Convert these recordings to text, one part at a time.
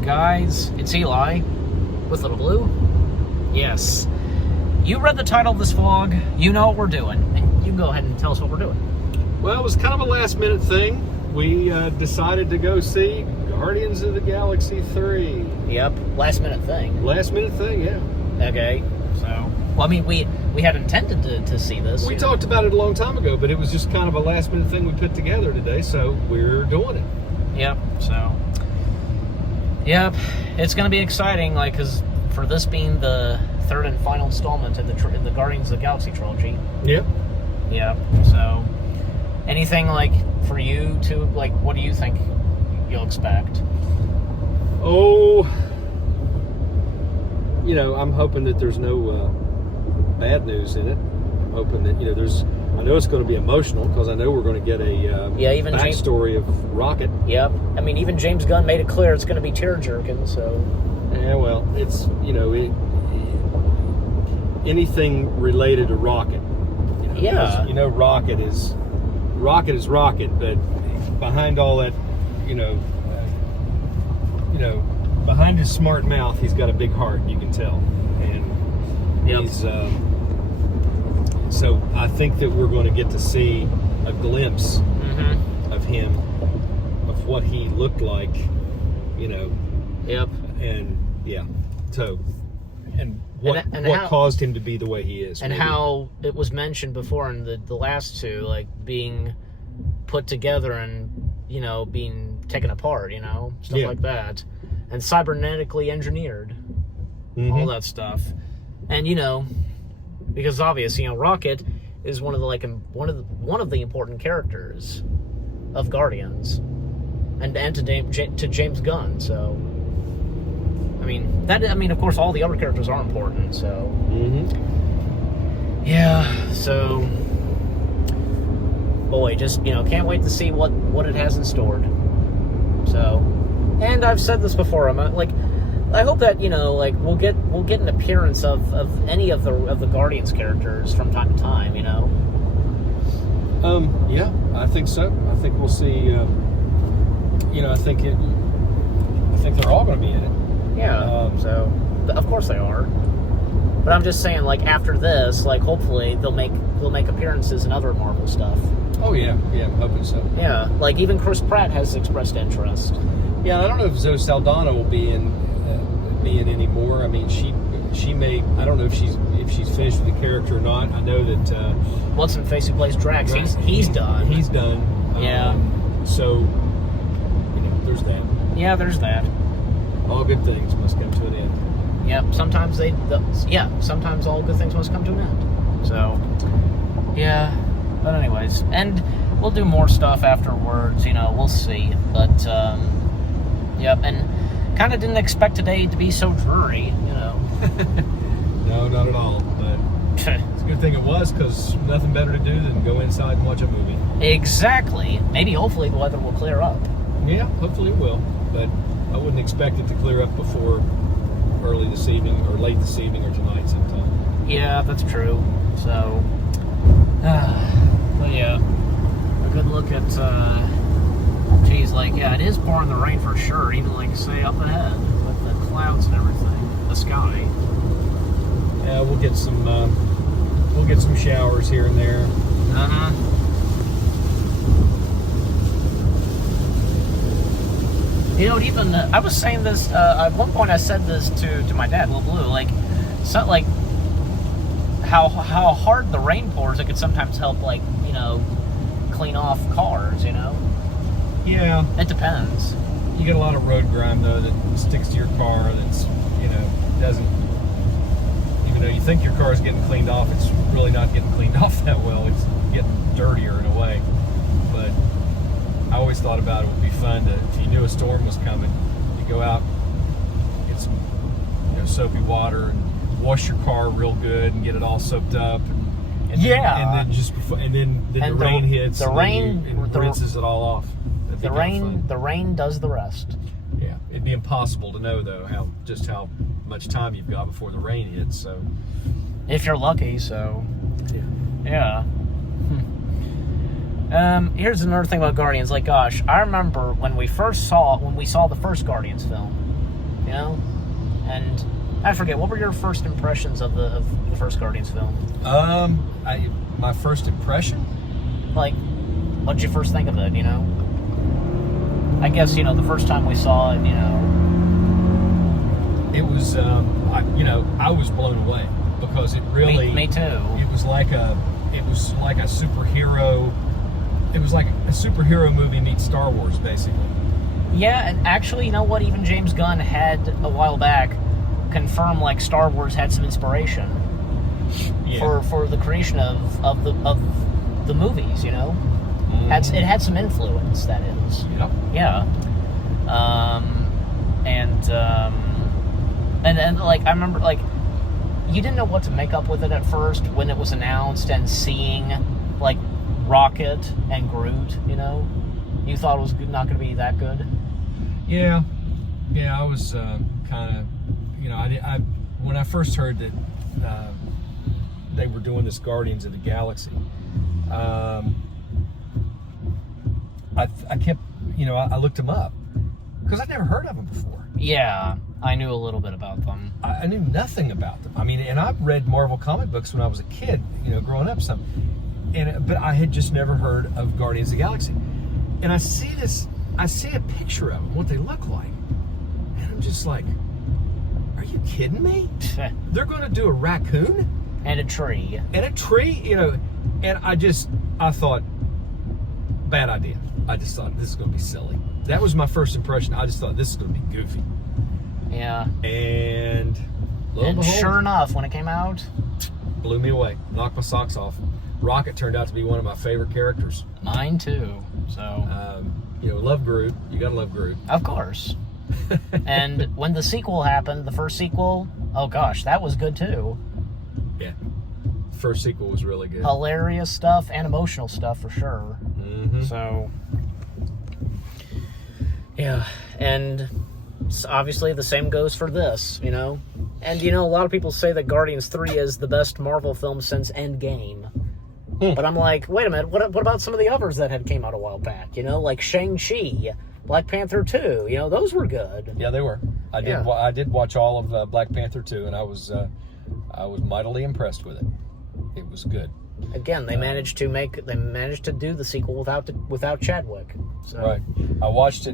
going, guys? It's Eli with Little Blue. Yes. You read the title of this vlog. You know what we're doing. And you go ahead and tell us what we're doing. Well, it was kind of a last-minute thing. We decided to go see Guardians of the Galaxy 3. Yep. Last-minute thing. Last-minute thing, yeah. Okay. So, well, I mean, we had intended to see this. We talked about it a long time ago, but it was just kind of a last-minute thing we put together today, so we're doing it. Yep. So, yep. It's going to be exciting, like, because for this being the third and final installment in the Guardians of the Galaxy trilogy. Yep. Yep. So, anything, like, for you to, like, what do you think you'll expect? Oh, you know, I'm hoping that there's no bad news in it. I'm hoping that, you know, I know it's going to be emotional because I know we're going to get a even backstory of Rocket. Yep. I mean, even James Gunn made it clear it's going to be tear-jerking, so. Yeah, well, it's, you know, anything related to Rocket. You know, yeah. You know, Rocket is Rocket, but behind all that, you know, behind his smart mouth, he's got a big heart. You can tell, and yep. He's. So I think that we're going to get to see a glimpse of him, of what he looked like, you know. Yep. And yeah, so and what how, caused him to be the way he is, and maybe. How it was mentioned before in the last two, like being put together and, you know, being taken apart, you know, stuff like that, and cybernetically engineered, all that stuff, and you know, because obviously, you know, Rocket is one of the important characters of Guardians, and to James Gunn, so. I mean, of course, all the other characters are important, so. Yeah, so. Boy, just, you know, can't wait to see what it has in store. So. And I've said this before, I hope that, you know, like, we'll get an appearance of any of the Guardians characters from time to time, you know? Yeah, I think so. I think we'll see, you know, I think they're all going to be in it. Yeah, so, of course they are. But I'm just saying, like, after this, like, hopefully they'll make appearances in other Marvel stuff. Oh, yeah, I'm hoping so. Yeah, like, even Chris Pratt has expressed interest. Yeah, I don't know if Zoe Saldana will be in anymore. I mean, she may, I don't know if she's finished with the character or not. I know that... What's in face who plays Drax? Right. He's done. He's done. Yeah. So, you know, there's that. Yeah, there's that. All good things must come to an end. Yep, sometimes all good things must come to an end. So, yeah. But anyways, and we'll do more stuff afterwards, you know, we'll see. But, yep, and kind of didn't expect today to be so dreary, you know. No, not at all. But it's a good thing it was, because nothing better to do than go inside and watch a movie. Exactly. Maybe, hopefully, the weather will clear up. Yeah, hopefully it will. But I wouldn't expect it to clear up before early this evening, or late this evening, or tonight sometime. Yeah, that's true. So, but yeah, a good look at, geez, like, yeah, it is pouring the rain for sure, even, like, say, up ahead, with the clouds and everything, the sky. Yeah, we'll get some showers here and there. You know, even I was saying this at one point. I said this to my dad, Little Blue. Like, so, like how hard the rain pours. It could sometimes help, like, you know, clean off cars. You know. Yeah. It depends. You get a lot of road grime though that sticks to your car. That's, you know, doesn't. Even though you think your car is getting cleaned off, it's really not getting cleaned off that well. It's getting dirtier in a way. But I always thought about it would be fun to, if you knew a storm was coming, you go out, get some, you know, soapy water and wash your car real good and get it all soaked up. And then the rain hits. The rain rinses it all off. The rain does the rest. Yeah, it'd be impossible to know though how much time you've got before the rain hits. So, if you're lucky, so yeah. Here's another thing about Guardians. Like, gosh, I remember when we saw the first Guardians film. you know? And I forget, what were your first impressions of the first Guardians film? My first impression? Like, what did you first think of it, you know? I guess, you know, the first time we saw it, you know... It was, I was blown away because it really... Me too. It was like a superhero... It was like a superhero movie meets Star Wars, basically. Yeah, and actually, you know what? Even James Gunn had, a while back, confirmed, like, Star Wars had some inspiration for the creation of the movies, you know? Mm-hmm. It had some influence, that is. Yep. Yeah. And like, I remember, like, you didn't know what to make up with it at first when it was announced, and seeing, like, Rocket and Groot, you know? You thought it was not going to be that good? Yeah, I was kind of, you know, I when I first heard that they were doing this Guardians of the Galaxy, I kept, you know, I looked them up because I'd never heard of them before. Yeah, I knew a little bit about them. I knew nothing about them. I mean, and I've read Marvel comic books when I was a kid, you know, growing up some, but I had just never heard of Guardians of the Galaxy. And I see a picture of them, what they look like, and I'm just like, are you kidding me? They're going to do a raccoon? And a tree. And a tree, you know, and I thought, bad idea. I just thought, this is going to be silly. That was my first impression. I just thought, this is going to be goofy. Yeah. And lo and behold, sure enough, when it came out, blew me away. Knocked my socks off. Rocket turned out to be one of my favorite characters. Mine too. So, you know, love Groot. You gotta love Groot. Of course. And when the sequel happened, the first sequel, oh gosh, that was good too. Yeah. First sequel was really good. Hilarious stuff and emotional stuff for sure. Mm-hmm. So, yeah. And obviously the same goes for this, you know? And, you know, a lot of people say that Guardians 3 is the best Marvel film since Endgame. But I'm like, wait a minute, what about some of the others that had came out a while back? You know, like Shang-Chi, Black Panther 2, you know, those were good. Yeah, they were. I did watch all of Black Panther 2, and I was mightily impressed with it. It was good. Again, they managed to do the sequel without Chadwick. So. Right.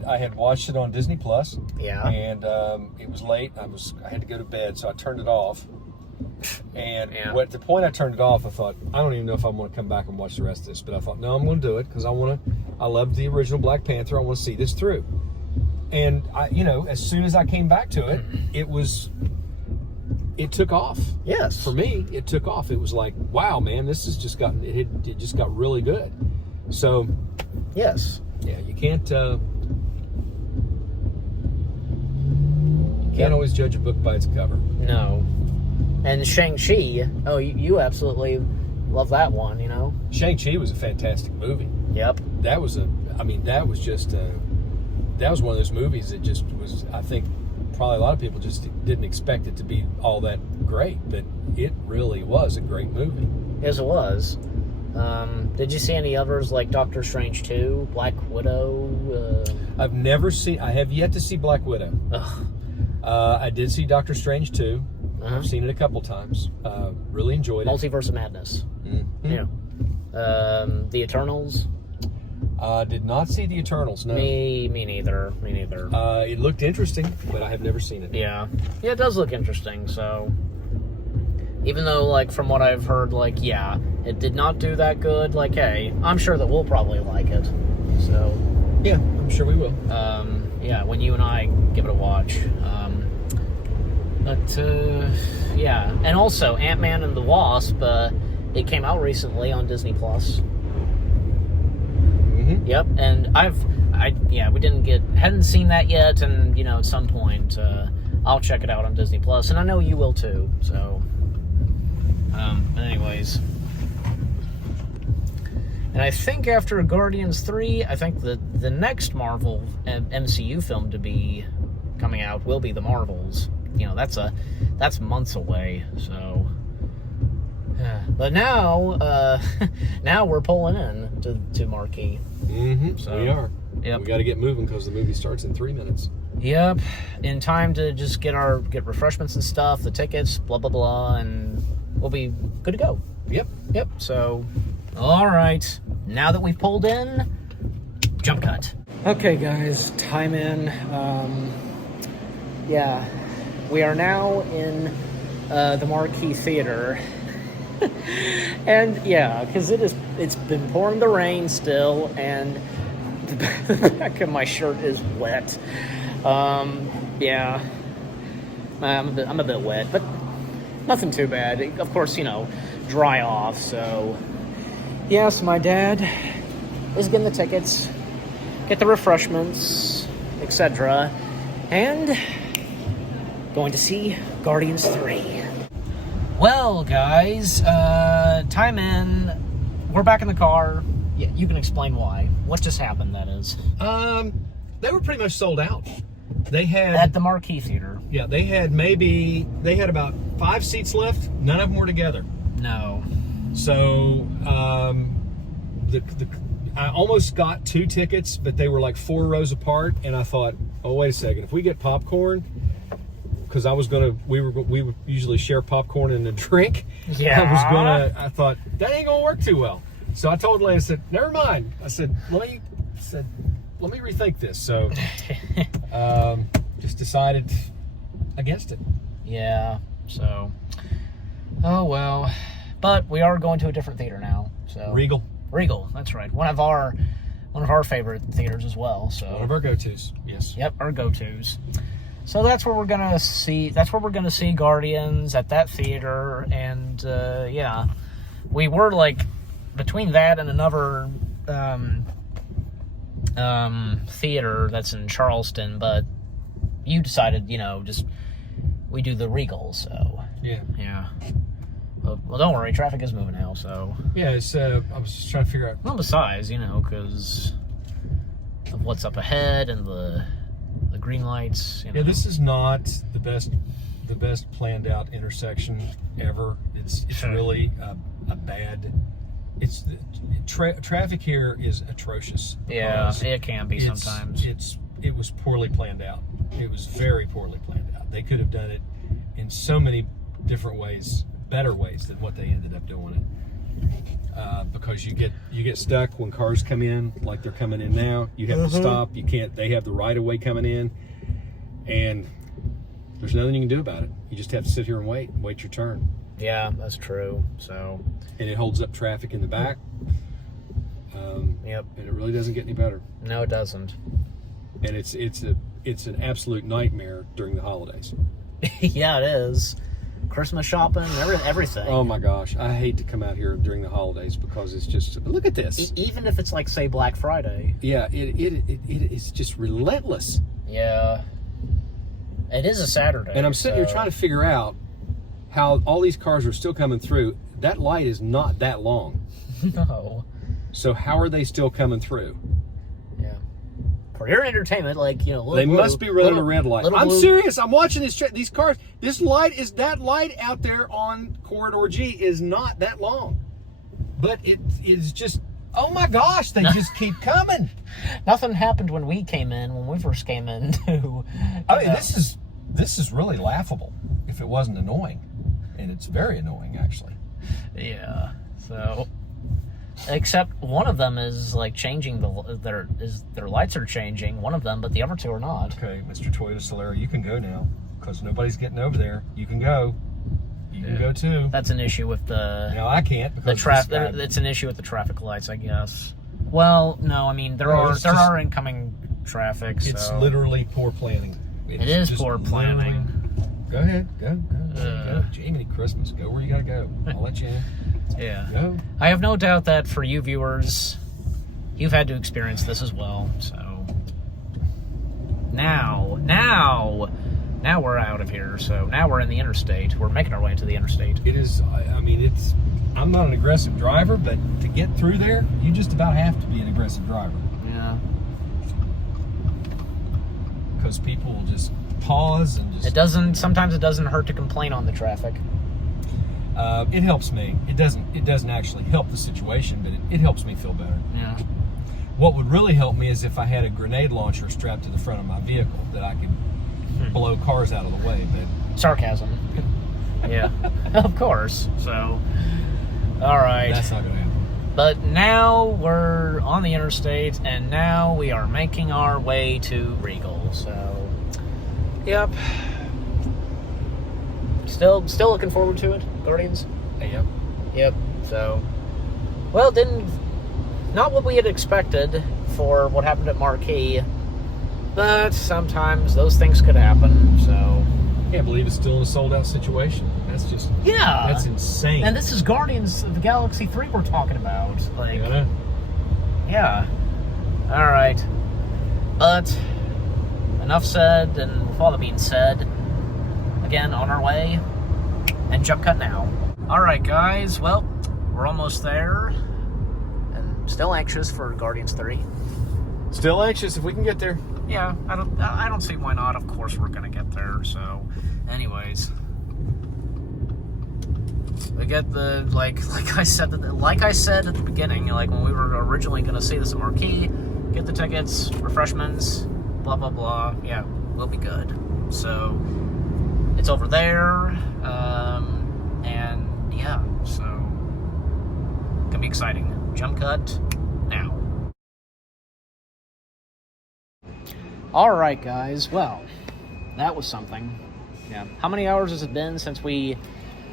I had watched it on Disney Plus. Yeah. And it was late. I had to go to bed, so I turned it off. And at the point I turned it off, I thought, I don't even know if I'm going to come back and watch the rest of this. But I thought, no, I'm going to do it because I loved the original Black Panther. I want to see this through. And as soon as I came back to it, it took off. Yes. For me, it took off. It was like, wow, man, this has just gotten, it just got really good. So, yes. Yeah, you can't always judge a book by its cover. No. And Shang-Chi, you absolutely love that one, you know? Shang-Chi was a fantastic movie. Yep. That was one of those movies that just was, I think, probably a lot of people just didn't expect it to be all that great, but it really was a great movie. Yes, it was. Did you see any others like Doctor Strange 2, Black Widow? I have yet to see Black Widow. Ugh. I did see Doctor Strange 2. Uh-huh. I've seen it a couple times. Really enjoyed it. Multiverse of Madness. Mm-hmm. Yeah. The Eternals. Did not see the Eternals. No. Me neither. It looked interesting, but I have never seen it. Yeah, it does look interesting. So, even though, like, from what I've heard, like, yeah, it did not do that good. Like, hey, I'm sure that we'll probably like it. So, yeah, I'm sure we will. Yeah, when you and I give it a watch. Yeah, and also Ant-Man and the Wasp. It came out recently on Disney Plus. Mm-hmm. Yep, and we hadn't seen that yet, and at some point I'll check it out on Disney Plus, and I know you will too. So, but anyways, and I think after Guardians 3, I think the next Marvel MCU film to be coming out will be the Marvels. That's months away. So. But now we're pulling in to Marquee. Mm-hmm. So, we are. Yep. We got to get moving because the movie starts in 3 minutes. Yep, in time to just get refreshments and stuff, the tickets, blah blah blah, and we'll be good to go. Yep. So, all right, now that we've pulled in, jump cut. Okay, guys, time in. Yeah, we are now in the Marquee Theater, and yeah, because it's been pouring the rain still, and the back of my shirt is wet. Yeah, I'm a bit wet, but nothing too bad. Of course, dry off. So, yes, my dad is getting the tickets, get the refreshments, etc., and going to see Guardians 3. Well, guys, time in. We're back in the car. Yeah, you can explain why. What just happened, that is. They were pretty much sold out. They had at the Marquee Theater. Yeah, they had about 5 seats left. None of them were together. No. So I almost got 2 tickets, but they were like 4 rows apart, and I thought, oh wait a second, if we get popcorn, because we would usually share popcorn and a drink. Yeah. I thought that ain't gonna work too well. So I told Leigh, I said, never mind. I said, let me rethink this. So just decided against it. Yeah. So, oh well. But we are going to a different theater now. So Regal, that's right. One of our favorite theaters as well. So one of our go-tos. Yes. Yep, our go-tos. So that's where we're gonna see. That's where we're gonna see Guardians, at that theater, and yeah, we were like between that and another theater that's in Charleston, but you decided, just we do the Regal. So yeah. Well, don't worry, traffic is moving now. So yeah, I was just trying to figure out. Well, besides, because of what's up ahead and the green lights. Yeah, this is not the best planned out intersection ever. It's really a bad. Traffic here is atrocious. Yeah, it can be sometimes. It was poorly planned out. It was very poorly planned out. They could have done it in so many different ways, better ways than what they ended up doing it. Because you get stuck when cars come in, like they're coming in now. You have to stop. You can't. They have the right of way coming in, and there's nothing you can do about it. You just have to sit here and wait your turn. Yeah, that's true. So, and it holds up traffic in the back. Yep. And it really doesn't get any better. No, it doesn't. And it's an absolute nightmare during the holidays. Yeah, it is. Christmas shopping, everything. Oh my gosh, I hate to come out here during the holidays because it's just, look at this. Even if it's like, say, Black Friday. Yeah, it is just relentless. Yeah. It is a Saturday. And I'm sitting here trying to figure out how all these cars are still coming through. That light is not that long. No. So how are they still coming through? Yeah. For your entertainment, they must be running a red light. I'm serious. I'm watching these cars. That light out there on Corridor G is not that long. But it is just, oh my gosh, they just keep coming. Nothing happened when we first came in too. I mean, this is really laughable if it wasn't annoying. And it's very annoying, actually. Yeah. So, except one of them is like changing their lights are changing. One of them, but the other 2 are not. Okay, Mr. Toyota Solera, you can go now because nobody's getting over there. You can go. You can go too. That's an issue with the. No, I can't because it's an issue with the traffic lights, I guess. Well, no, I mean there are incoming traffic. It's so. Literally poor planning. It is poor planning. Go ahead, go. Jamie, Christmas. Go where you gotta go. I'll let you in. Yeah. Go. I have no doubt that for you viewers, you've had to experience this as well. So now we're out of here. So now we're in the interstate. We're making our way into the interstate. It is. I'm not an aggressive driver, but to get through there, you just about have to be an aggressive driver. Yeah. Because people will just pause and just. Sometimes it doesn't hurt to complain on the traffic. It helps me. It doesn't actually help the situation, but it helps me feel better. Yeah. What would really help me is if I had a grenade launcher strapped to the front of my vehicle that I could blow cars out of the way. But sarcasm. Yeah, of course. So, all right. That's not going to happen. But now we're on the interstate, and now we are making our way to Regal. So, yep. Still looking forward to it, Guardians. Yep. Yep. So, well, not what we had expected for what happened at Marquee, but sometimes those things could happen. So, can't believe it's still in a sold-out situation. That's just that's insane. And this is Guardians of the Galaxy 3 we're talking about. Like, yeah. All right. But enough said, and with all that being said, again, on our way, and jump cut now. All right, guys. Well, we're almost there, and still anxious for Guardians 3. Still anxious if we can get there. Yeah, I don't see why not. Of course, we're gonna get there. So, anyways, we get the like I said at the beginning, like when we were originally gonna see this at Marquee, get the tickets, refreshments, blah blah blah. Yeah, we'll be good. So it's over there, and yeah, so gonna be exciting. Jump cut now. All right, guys. Well, that was something. Yeah. How many hours has it been since we?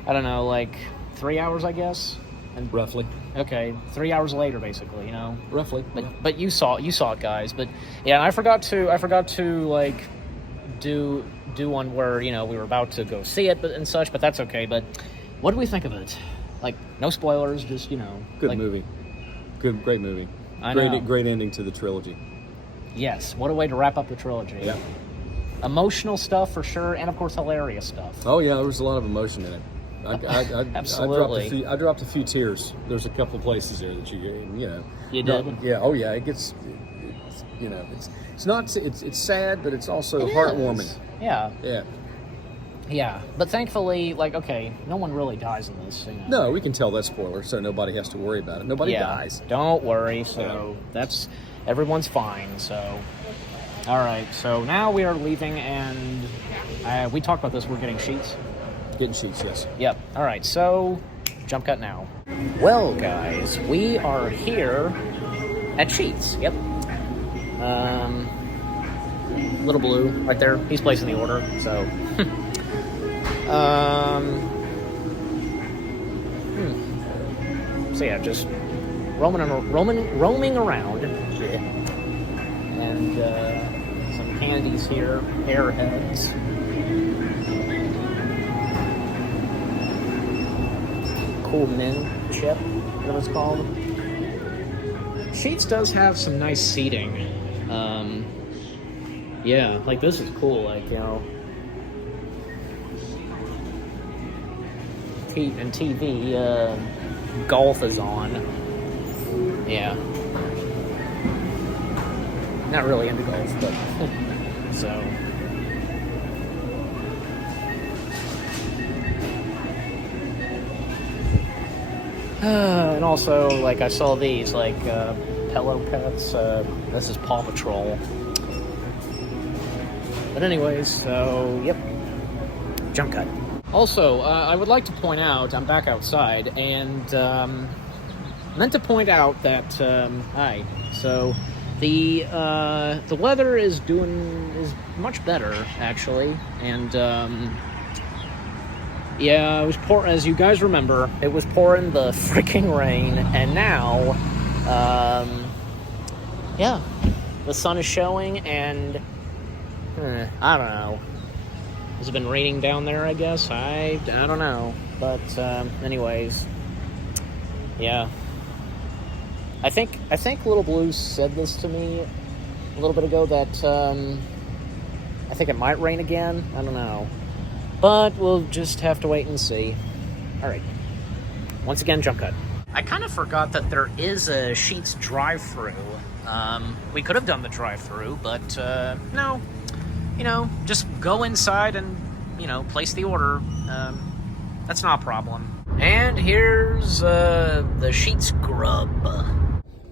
I don't know, like 3 hours, I guess. And roughly. Okay, 3 hours later, basically. You know. Roughly. But you saw it, guys. But yeah, I forgot to like do one where we were about to go see it, and such. But that's okay. But what do we think of it? Like, no spoilers, just Good movie. Great movie. Great ending to the trilogy. Yes, what a way to wrap up the trilogy. Yeah. Emotional stuff for sure, and of course hilarious stuff. Oh yeah, there was a lot of emotion in it. Absolutely. I dropped a few tears. There's a couple of places there that You did? Yeah. Oh yeah. It gets. It's sad, but it's also heartwarming. Yeah. Yeah. Yeah, but thankfully, no one really dies in this. No, we can tell that spoiler, so nobody has to worry about it. Nobody dies. Don't worry. So everyone's fine. So, all right. So now we are leaving, and we talked about this. We're getting Sheetz. Getting Sheetz, yes. Yep. All right. So, jump cut now. Well, guys, we are here at Sheetz. Yep. Little Blue right there. He's placing the order. So. So yeah, just roaming around, and some candies here, Airheads. Cool Min chip, whatever it's called. Sheetz does have some nice seating. Yeah, like this is cool. And TV, golf is on. Yeah. Not really into golf, but so. And also, I saw these, Pillow Pets. This is Paw Patrol. But anyways, so, yep. Jump cut. Also, I would like to point out, I'm back outside, and meant to point out that, so the weather is much better, actually, and, yeah, it was pouring, as you guys remember, it was pouring the freaking rain, and now, yeah, the sun is showing, and, I don't know. Has it been raining down there, I guess? I don't know. But, anyways. Yeah. I think Little Blue said this to me a little bit ago that, I think it might rain again. I don't know. But we'll just have to wait and see. Alright. Once again, jump cut. I kind of forgot that there is a Sheetz drive-thru. We could have done the drive-thru, but, no. Just go inside and, place the order. That's not a problem. And here's, the Sheetz grub.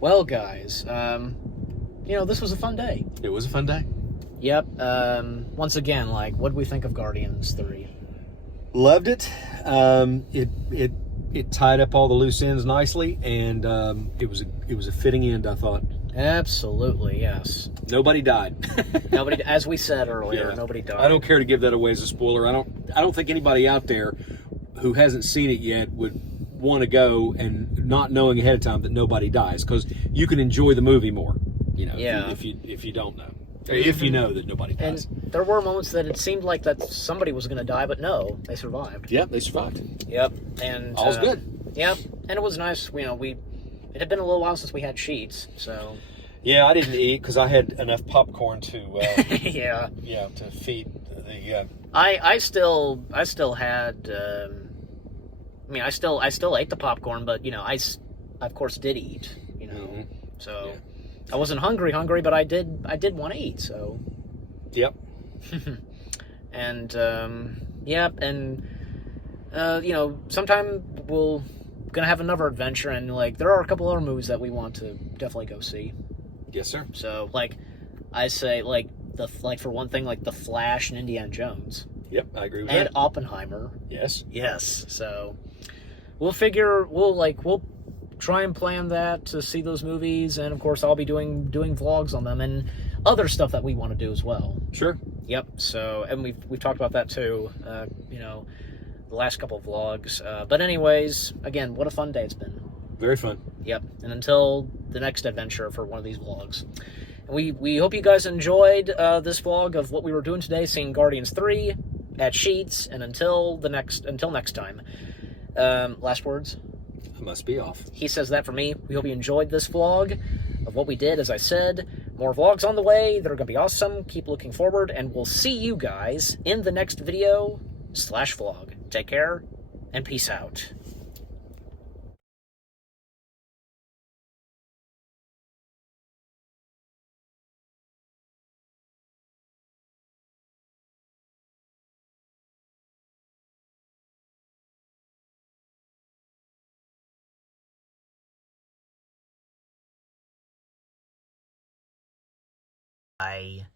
Well, guys, this was a fun day. It was a fun day. Yep. Once again, like, what did we think of Guardians 3? Loved it. It tied up all the loose ends nicely, and it was a fitting end, I thought. Absolutely, yes. Nobody died. Nobody, as we said earlier, Yeah. nobody died. I don't care to give that away as a spoiler. I don't think anybody out there who hasn't seen it yet would want to go and not knowing ahead of time that nobody dies, because you can enjoy the movie more. Yeah. If you don't know, or if you know that nobody dies. And there were moments that it seemed like that somebody was going to die, but no, they survived. Yeah, they survived. Yep, and All's good. Yep, and it was nice. It had been a little while since we had Sheetz, so. Yeah, I didn't eat because I had enough popcorn to yeah. Yeah, to feed the. I still had. I still ate the popcorn, but I of course did eat. Mm-hmm. So Yeah. I wasn't hungry, but I did want to eat. So. Yep. And yep, and sometime we'll gonna have another adventure, and like there are a couple other movies that we want to definitely go see. Yes, sir. So like I say, like for one thing, like The Flash and Indiana Jones. Yep, I agree with and that. Oppenheimer. Yes. Yes. So we'll try and plan that to see those movies, and of course I'll be doing vlogs on them and other stuff that we want to do as well. Sure. Yep. So, and we've talked about that too. The last couple of vlogs. But anyways, again, what a fun day it's been. Very fun. Yep. And until the next adventure for one of these vlogs. And we hope you guys enjoyed this vlog of what we were doing today, seeing Guardians 3 at Sheetz. And until next time. Last words? I must be off. He says that for me. We hope you enjoyed this vlog of what we did. As I said, more vlogs on the way. They're going to be awesome. Keep looking forward. And we'll see you guys in the next video/vlog. Take care, and peace out. Bye.